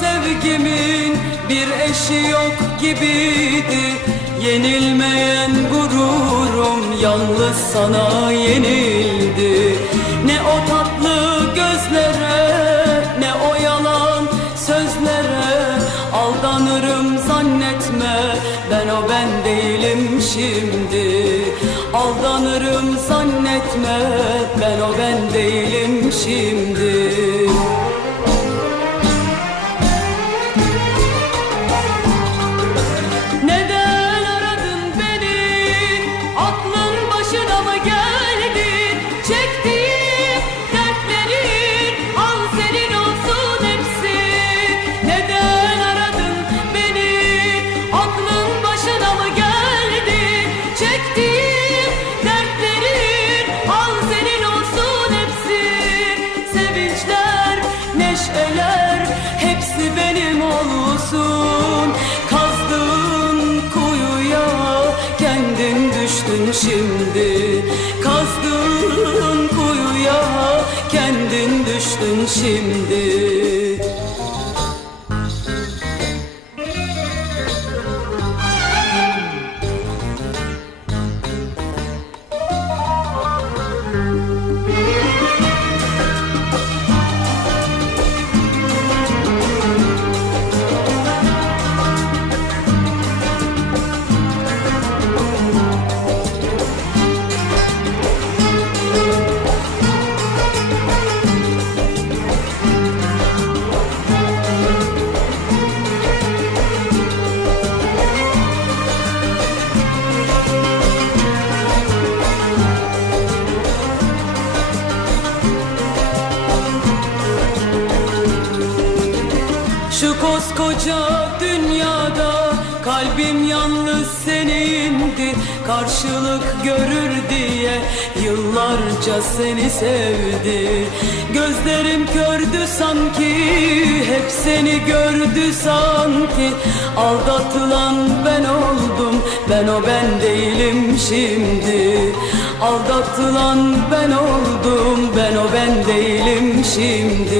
sevgimin bir eşi yok gibiydi. Yenilmeyen gururum yalnız sana yenildi. Ne o tatlı gözlere ne o yalan sözlere Aldanırım zannetme. Ben o ben değilim şimdi. Aldanırım zannetme. Ben o ben değilim şimdi başına mı geldi? Çektiğim dertlerin al senin olsun hepsi. Neden aradın beni? Aklın başına mı geldi? Çektiğim dertlerin al senin olsun hepsi. Sevinçler, neşeler hepsi benim olsun. Kazdığın kuyuya kendin düştün şimdi. Şimdi. Koskoca dünyada. Kalbim yalnız senindi Karşılık görür diye. Yıllarca seni sevdi Gözlerim kördü sanki. Hep seni gördü sanki. Aldatılan ben oldum ben o ben değilim şimdi. Aldatılan ben oldum ben o ben değilim şimdi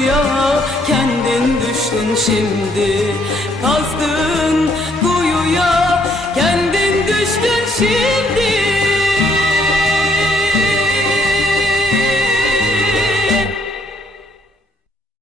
kuyuya kendin düştün şimdi. Kazdığın